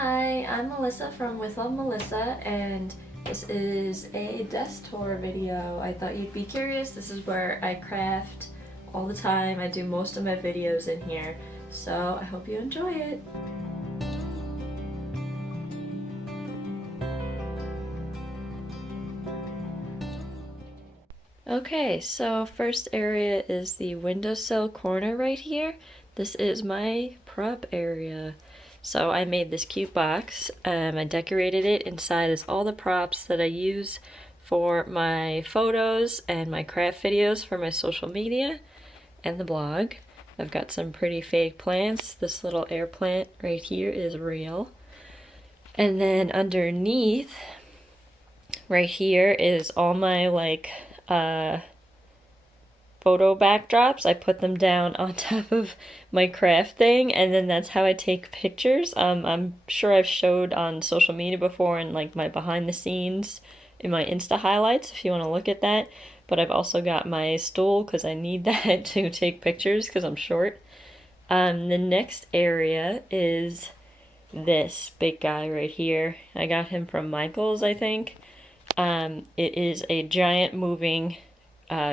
Hi, I'm Melissa from With Love Melissa, and this is a desk tour video. I thought you'd be curious. This is where I craft all the time. I do most of my videos in here, so I hope you enjoy it. Okay, so first area is the windowsill corner right here. This is my prop area. So I made this cute box. I decorated it. Inside is all the props that I use for my photos and my craft videos for my social media and the blog. I've got some pretty fake plants. This little air plant right here is real. And then underneath, right here is all my photo backdrops. I put them down on top of my craft thing, and then that's how I take pictures. I'm sure I've showed on social media before and like my behind the scenes in my Insta highlights if you want to look at that. But I've also got my stool because I need that to take pictures because I'm short. The next area is this big guy right here. I got him from Michael's, I think. It is a giant moving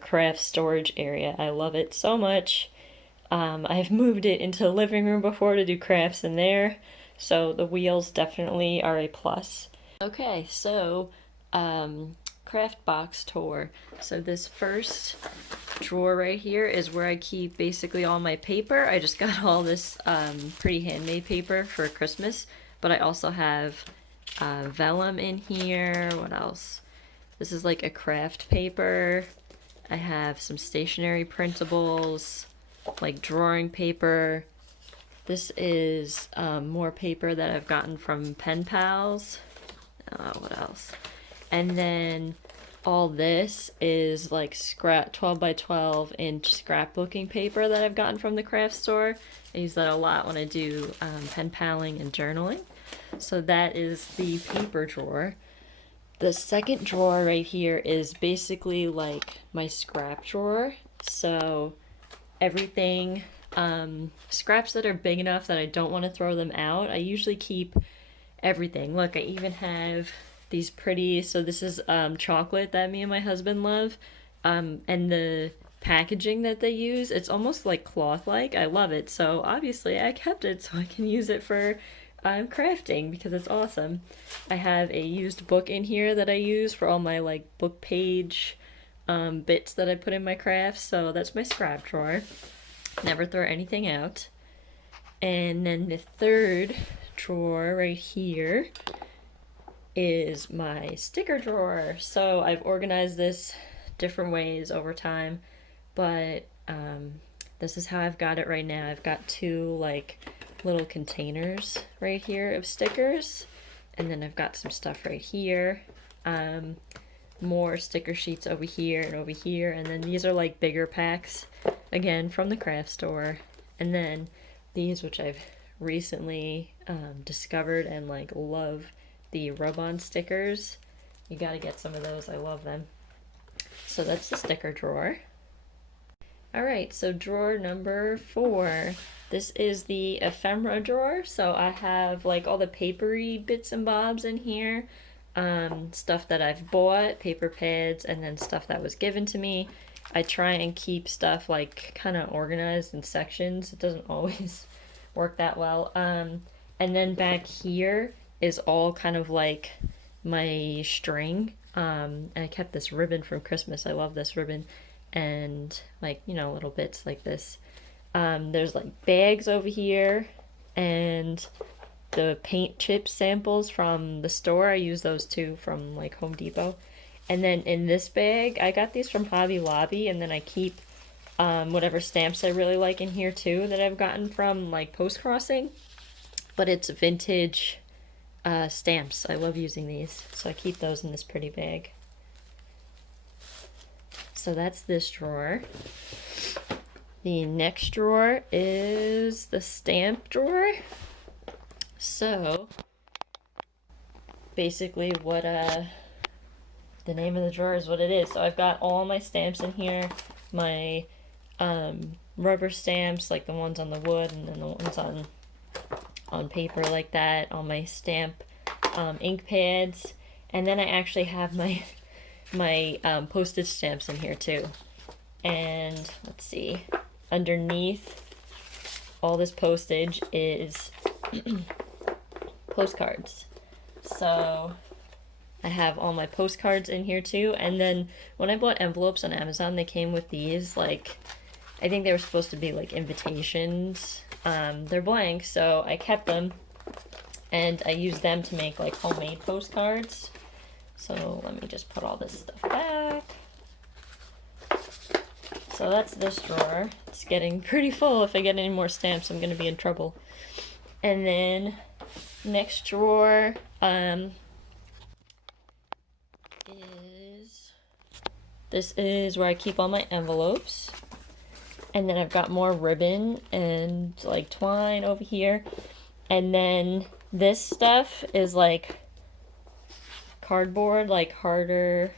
craft storage area. I love it so much. I've moved it into the living room before to do crafts in there, so the wheels definitely are a plus. Okay, so craft box tour. So this first drawer right here is where I keep basically all my paper. I just got all this pretty handmade paper for Christmas, but I also have vellum in here. What else? This is like a craft paper. I have some stationery printables, like drawing paper. This is more paper that I've gotten from pen pals. What else? And then all this is like 12 by 12 inch scrapbooking paper that I've gotten from the craft store. I use that a lot when I do pen paling and journaling. So that is the paper drawer. The second drawer right here is basically like my scrap drawer. So everything, scraps that are big enough that I don't want to throw them out, I usually keep everything. Look, I even have these pretty, so this is chocolate that me and my husband love. And the packaging that they use, it's almost like cloth-like. I love it. So obviously I kept it so I can use it for crafting because it's awesome. I have a used book in here that I use for all my like book page bits that I put in my crafts. So that's my scrap drawer. Never throw anything out. And then the third drawer right here is my sticker drawer. So I've organized this different ways over time, but this is how I've got it right now. I've got two like little containers right here of stickers, and then I've got some stuff right here, more sticker sheets over here and over here, and then these are like bigger packs again from the craft store, and then these, which I've recently discovered and like love, the rub-on stickers. You gotta get some of those. I love them. So that's the sticker drawer. Alright, so drawer number 4. This is the ephemera drawer. So I have like all the papery bits and bobs in here. Stuff that I've bought, paper pads, and then stuff that was given to me. I try and keep stuff like kind of organized in sections. It doesn't always work that well. And then back here is all kind of like my string. And I kept this ribbon from Christmas. I love this ribbon. And like, you know, little bits like this. There's like bags over here and the paint chip samples from the store. I use those too from like Home Depot. And then in this bag, I got these from Hobby Lobby, and then I keep whatever stamps I really like in here too that I've gotten from like Post Crossing. But it's vintage stamps. I love using these, so I keep those in this pretty bag. So that's this drawer. The next drawer is the stamp drawer. So basically what the name of the drawer is what it is. So I've got all my stamps in here, my rubber stamps, like the ones on the wood and then the ones on on paper like that, on my stamp ink pads. And then I actually have my postage stamps in here too. And let's see, underneath all this postage is postcards. So I have all my postcards in here too. And then when I bought envelopes on Amazon, they came with these, like, I think they were supposed to be like invitations. They're blank, so I kept them and I used them to make like homemade postcards. So let me just put all this stuff back. So that's this drawer. It's getting pretty full. If I get any more stamps, I'm gonna be in trouble. And then next drawer this is where I keep all my envelopes. And then I've got more ribbon and like twine over here. And then this stuff is like cardboard, like harder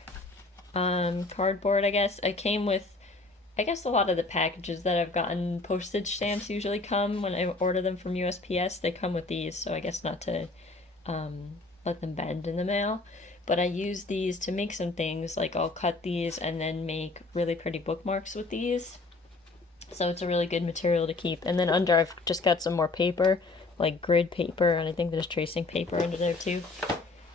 cardboard, I guess. I came with, I guess a lot of the packages that I've gotten postage stamps usually come when I order them from USPS. They come with these, so I guess not to let them bend in the mail. But I use these to make some things, like I'll cut these and then make really pretty bookmarks with these. So it's a really good material to keep. And then under I've just got some more paper, like grid paper, and I think there's tracing paper under there too.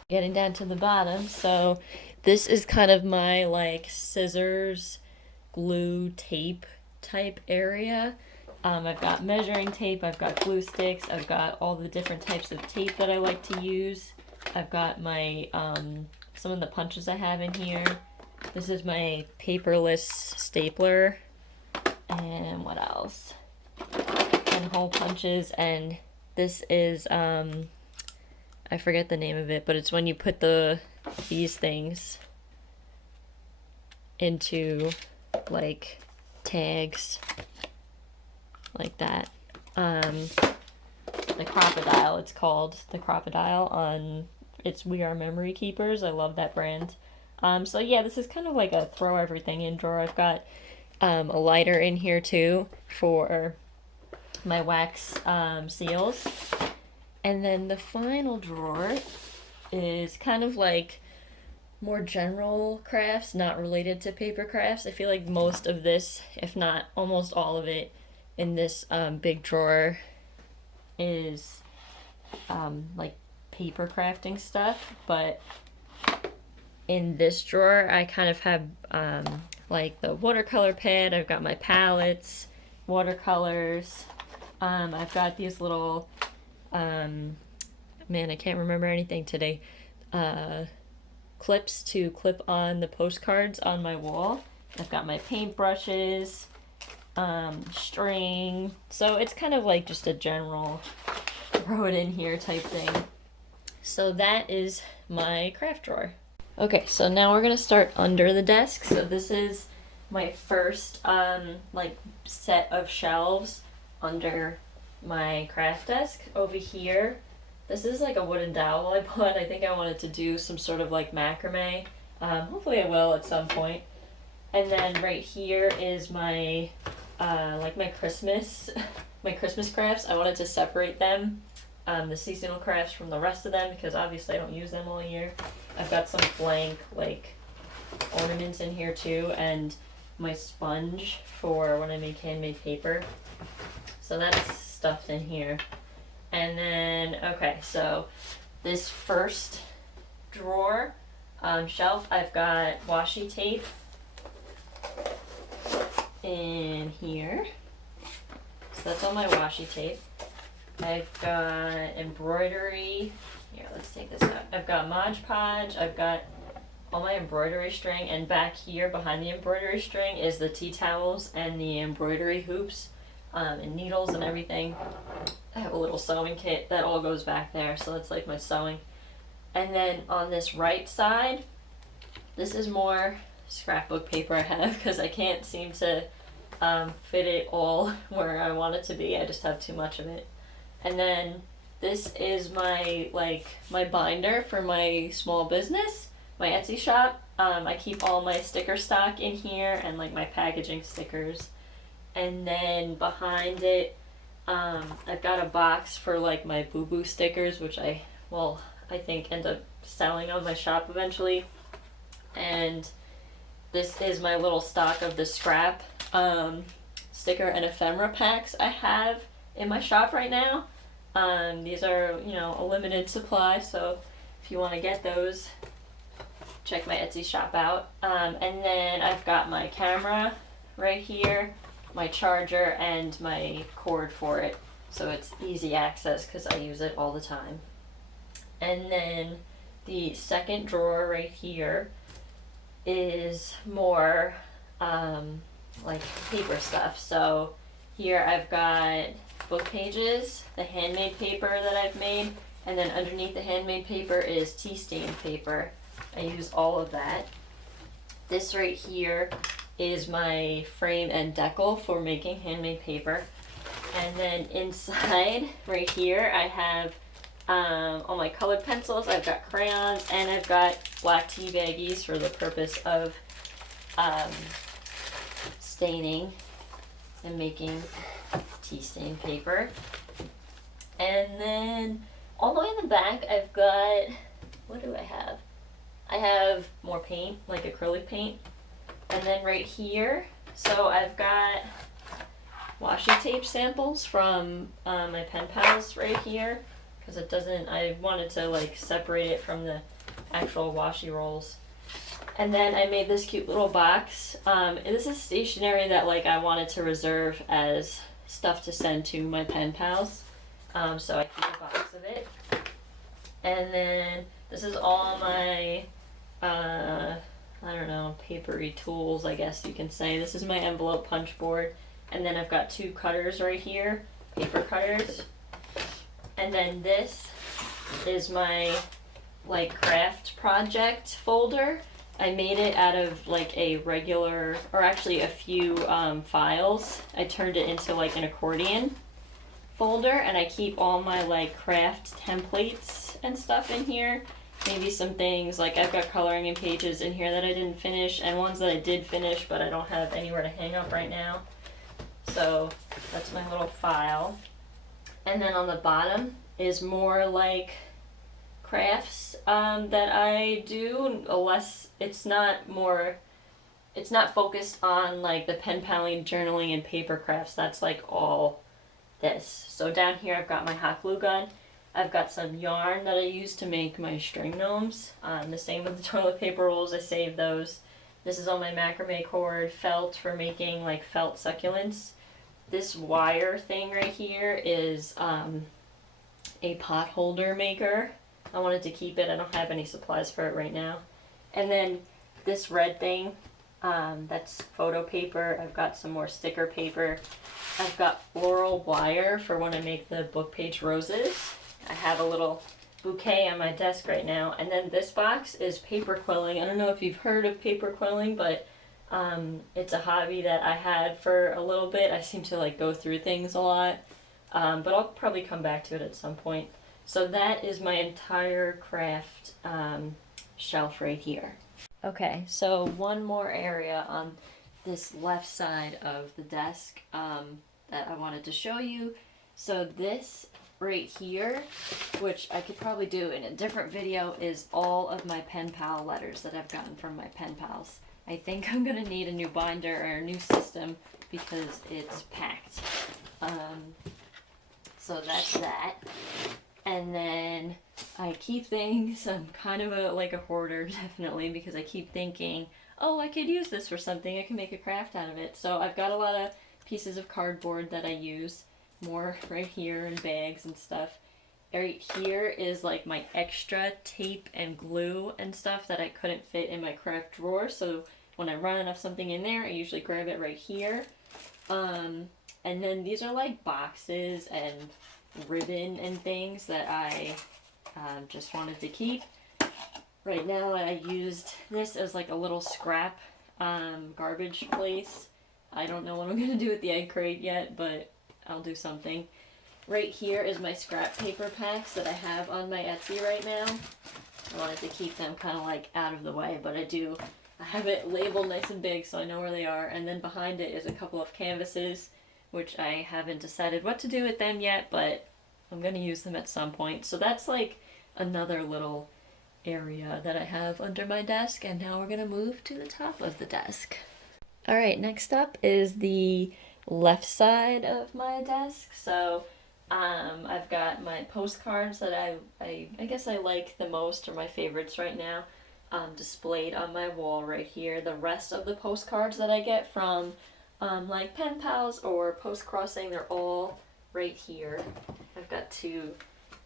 Getting down to the bottom, so this is kind of my like scissors, glue, tape type area. I've got measuring tape, I've got glue sticks, I've got all the different types of tape that I like to use. I've got my some of the punches I have in here. This is my paperless stapler. And what else? And hole punches. And this is I forget the name of it, but it's when you put these things into like tags like that. The crocodile, it's called the crocodile on it's We Are Memory Keepers. I love that brand. So yeah, this is kind of like a throw everything in drawer. I've got a lighter in here too for my wax seals. And then the final drawer is kind of like more general crafts, not related to paper crafts. I feel like most of this, if not almost all of it, in this big drawer is like paper crafting stuff. But in this drawer, I kind of have like the watercolor pad. I've got my palettes, watercolors. I've got these little man, I can't remember anything today. Clips to clip on the postcards on my wall. I've got my paintbrushes, string. So it's kind of like just a general throw it in here type thing. So that is my craft drawer. Okay, so now we're gonna start under the desk. So this is my first like set of shelves under my craft desk. Over here, this is like a wooden dowel I bought. I think I wanted to do some sort of like macrame. Hopefully I will at some point. And then right here is my like my Christmas crafts. I wanted to separate them, the seasonal crafts from the rest of them, because obviously I don't use them all year. I've got some blank like ornaments in here too, and my sponge for when I make handmade paper. So that's stuffed in here. And then, okay, so this first drawer shelf, I've got washi tape in here. So that's all my washi tape. I've got embroidery. Here, let's take this out. I've got Mod Podge. I've got all my embroidery string, and back here behind the embroidery string is the tea towels and the embroidery hoops and needles and everything. I have a little sewing kit that all goes back there, so that's like my sewing. And then on this right side, this is more scrapbook paper I have because I can't seem to fit it all where I want it to be. I just have too much of it. And then this is my binder for my small business, my Etsy shop. I keep all my sticker stock in here and like my packaging stickers. And then behind it, I've got a box for like my boo boo stickers, which I think end up selling on my shop eventually. And this is my little stock of the scrap sticker and ephemera packs I have in my shop right now. These are, a limited supply, so if you want to get those, check my Etsy shop out. And then I've got my camera right here, my charger, and my cord for it, so it's easy access because I use it all the time. And then the second drawer right here is more like paper stuff. So here I've got book pages, the handmade paper that I've made, and then underneath the handmade paper is tea stain paper. I use all of that. This right here is my frame and decal for making handmade paper. And then inside right here I have all my colored pencils, I've got crayons, and I've got black tea baggies for the purpose of staining and making tea stain paper. And then all the way in the back I've got, what do I have? I have more paint, like acrylic paint. And then right here, so I've got washi tape samples from my pen pals right here, because I wanted to like separate it from the actual washi rolls. And then I made this cute little box. This is stationery that like I wanted to reserve as stuff to send to my pen pals. So I keep a box of it. And then this is all my, I don't know, papery tools, I guess you can say. This is my envelope punch board. And then I've got 2 cutters right here, paper cutters. And then this is my like craft project folder. I made it out of like a regular, or actually a few files. I turned it into like an accordion folder, and I keep all my like craft templates and stuff in here. Maybe some things, like I've got coloring and pages in here that I didn't finish, and ones that I did finish but I don't have anywhere to hang up right now. So that's my little file. And then on the bottom is more like crafts that I do. It's not focused on like the pen paling, journaling, and paper crafts. That's like all this. So down here I've got my hot glue gun. I've got some yarn that I use to make my string gnomes. The same with the toilet paper rolls, I save those. This is all my macrame cord, felt for making like felt succulents. This wire thing right here is a pot holder maker. I wanted to keep it. I don't have any supplies for it right now. And then this red thing, that's photo paper. I've got some more sticker paper. I've got floral wire for when I make the book page roses. I have a little bouquet on my desk right now. And then this box is paper quilling. I don't know if you've heard of paper quilling, but it's a hobby that I had for a little bit. I seem to like go through things a lot, but I'll probably come back to it at some point. So that is my entire craft shelf right here. Okay, so one more area on this left side of the desk that I wanted to show you. So this right here, which I could probably do in a different video, is all of my pen pal letters that I've gotten from my pen pals. I think I'm gonna need a new binder or a new system because it's packed. So that's that. And then I keep things. I'm kind of like a hoarder, definitely, because I keep thinking, oh, I could use this for something. I can make a craft out of it. So I've got a lot of pieces of cardboard that I use. More right here in bags and stuff. Right here is like my extra tape and glue and stuff that I couldn't fit in my craft drawer. So when I run enough something in there, I usually grab it right here. And then these are like boxes and ribbon and things that I just wanted to keep. Right now I used this as like a little scrap garbage place. I don't know what I'm gonna do with the egg crate yet, but I'll do something. Right here is my scrap paper packs that I have on my Etsy right now. I wanted to keep them kind of like out of the way, but I have it labeled nice and big so I know where they are. And then behind it is a couple of canvases which I haven't decided what to do with them yet, but I'm gonna use them at some point. So that's like another little area that I have under my desk, and now we're gonna move to the top of the desk. All right, next up is the left side of my desk. So I've got my postcards that I guess I like the most, or my favorites right now, displayed on my wall right here. The rest of the postcards that I get from like pen pals or post crossing, they're all right here. I've got two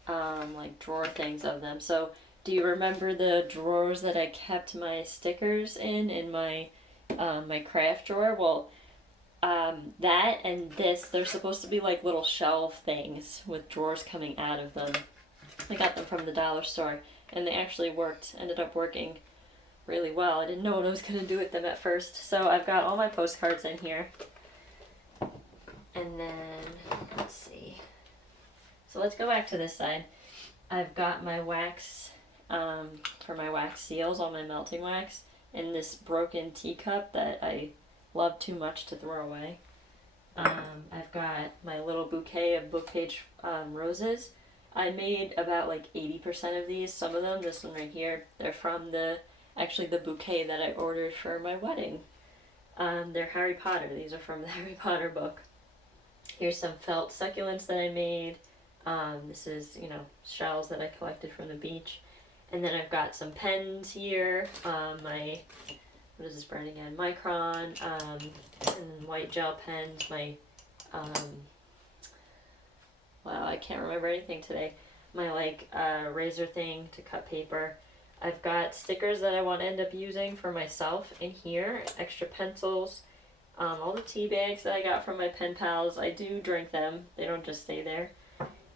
like drawer things of them. So do you remember the drawers that I kept my stickers in my my craft drawer? Well, that and this, they're supposed to be like little shelf things with drawers coming out of them. I got them from the dollar store, and they actually ended up working really well. I didn't know what I was going to do with them at first. So I've got all my postcards in here. And then, let's see. So let's go back to this side. I've got my wax, for my wax seals, all my melting wax, in this broken teacup that I love too much to throw away. I've got my little bouquet of book page roses. I made about like 80% of these. Some of them, this one right here, they're from the bouquet that I ordered for my wedding. They're Harry Potter. These are from the Harry Potter book. Here's some felt succulents that I made. This is, shells that I collected from the beach. And then I've got some pens here. My, what is this brand again? Micron, and white gel pens. My, wow, I can't remember anything today. My, razor thing to cut paper. I've got stickers that I want to end up using for myself in here. Extra pencils. All the tea bags that I got from my pen pals. I do drink them. They don't just stay there.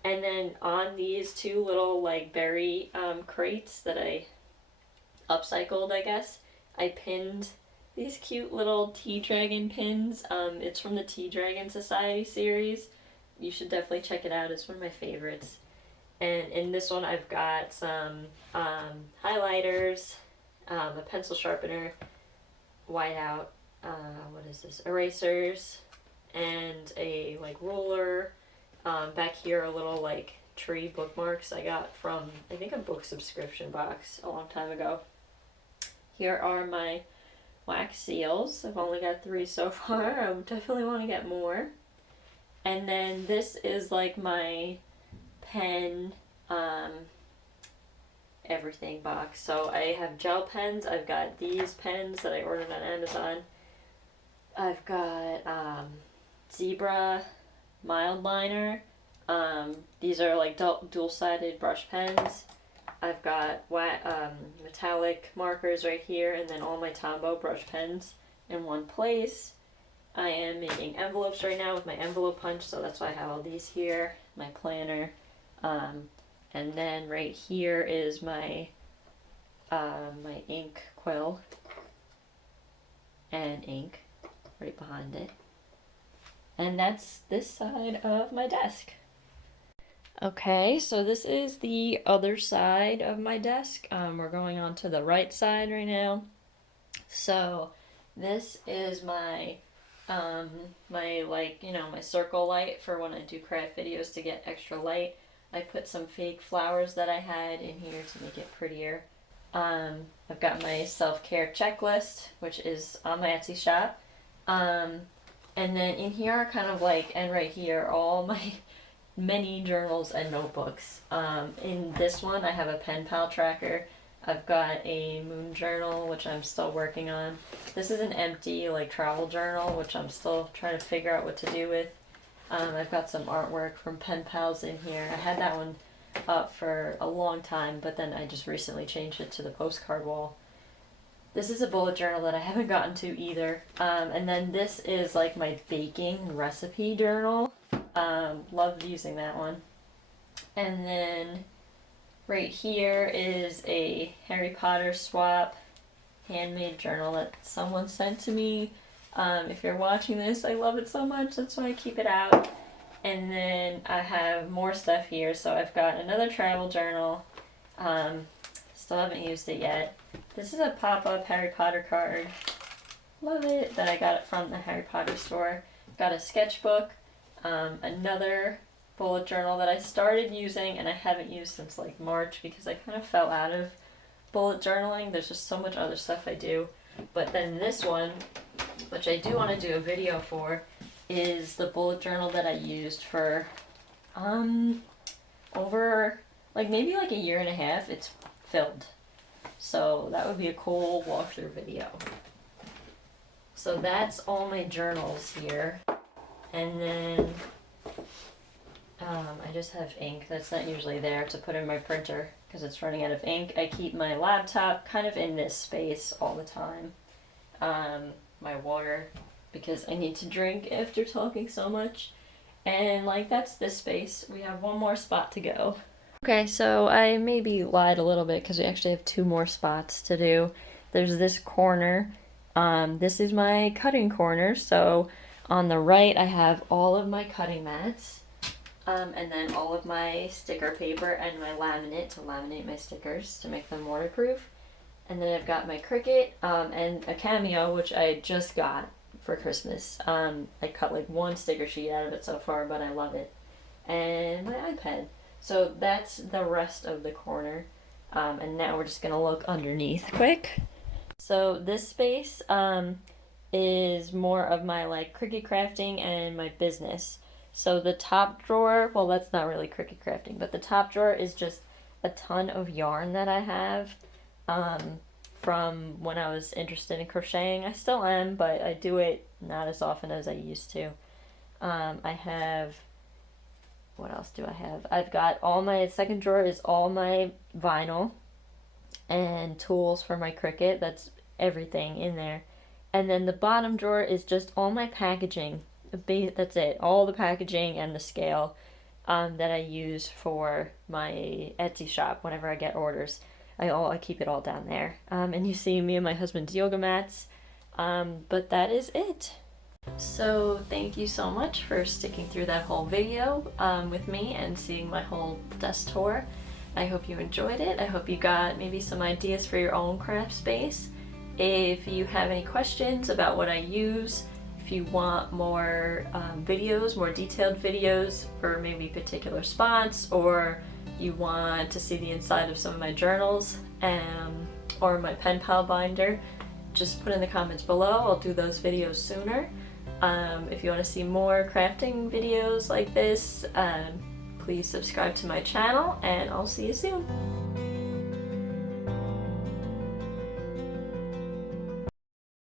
And then on these two little berry crates that I upcycled, I guess, I pinned these cute little tea dragon pins. It's from the Tea Dragon Society series. You should definitely check it out. It's one of my favorites. And in this one I've got some highlighters, a pencil sharpener, whiteout, what is this, erasers, and a ruler. Back here, a little tree bookmarks I got from, I think, a book subscription box a long time ago. Here are my wax seals. I've only got 3 so far. I definitely want to get more. And then this is my pen everything box. So I have gel pens. I've got these pens that I ordered on Amazon. I've got zebra mild liner. These are dual-sided brush pens. I've got metallic markers right here, and then all my Tombow brush pens in one place. I am making envelopes right now with my envelope punch, so that's why I have all these here. My planner. And then right here is my my ink quill and ink right behind it. And that's this side of my desk. Okay, so this is the other side of my desk. We're going on to the right side right now. So this is my my circle light for when I do craft videos to get extra light. I put some fake flowers that I had in here to make it prettier. I've got my self-care checklist, which is on my Etsy shop. And then in here are and right here, all my many journals and notebooks. In this one, I have a pen pal tracker. I've got a moon journal, which I'm still working on. This is an empty, travel journal, which I'm still trying to figure out what to do with. I've got some artwork from pen pals in here. I had that one up for a long time, but then I just recently changed it to the postcard wall. This is a bullet journal that I haven't gotten to either. And then this is my baking recipe journal. Love using that one. And then right here is a Harry Potter swap handmade journal that someone sent to me. If you're watching this, I love it so much, that's why I keep it out. And then I have more stuff here. So I've got another travel journal. Still haven't used it yet. This is a pop-up Harry Potter card. Love it. That I got it from the Harry Potter store. Got a sketchbook. Another bullet journal that I started using and I haven't used since like March because I kind of fell out of bullet journaling. There's just so much other stuff I do. But then this one, which I do want to do a video for, is the bullet journal that I used for over like maybe like a year and a half. It's filled. So that would be a cool walkthrough video. So that's all my journals here. And then I just have ink that's not usually there to put in my printer because it's running out of ink. I keep my laptop kind of in this space all the time. My water, because I need to drink after talking so much. And like that's this space. We have one more spot to go. Okay, so I maybe lied a little bit because we actually have 2 more spots to do. There's this corner. This is my cutting corner. So on the right I have all of my cutting mats. And then all of my sticker paper and my laminate to laminate my stickers to make them waterproof. And then I've got my Cricut and a Cameo, which I just got for Christmas. I cut like 1 sticker sheet out of it so far, but I love it. And my iPad. So that's the rest of the corner. And now we're just gonna look underneath quick. So this space is more of my like Cricut crafting and my business. So the top drawer, well that's not really Cricut crafting, but the top drawer is just a ton of yarn that I have from when I was interested in crocheting. I still am, but I do it not as often as I used to. I have, what else do I have? I've got all my, second drawer is all my vinyl and tools for my Cricut. That's everything in there. And then the bottom drawer is just all my packaging. That's it, all the packaging and the scale that I use for my Etsy shop whenever I get orders. I keep it all down there. And you see me and my husband's yoga mats. But that is it. So thank you so much for sticking through that whole video with me and seeing my whole desk tour. I hope you enjoyed it. I hope you got maybe some ideas for your own craft space. If you have any questions about what I use, if you want more videos, more detailed videos for maybe particular spots, or you want to see the inside of some of my journals or my pen pal binder, just put in the comments below. I'll do those videos sooner. If you want to see more crafting videos like this, please subscribe to my channel and I'll see you soon.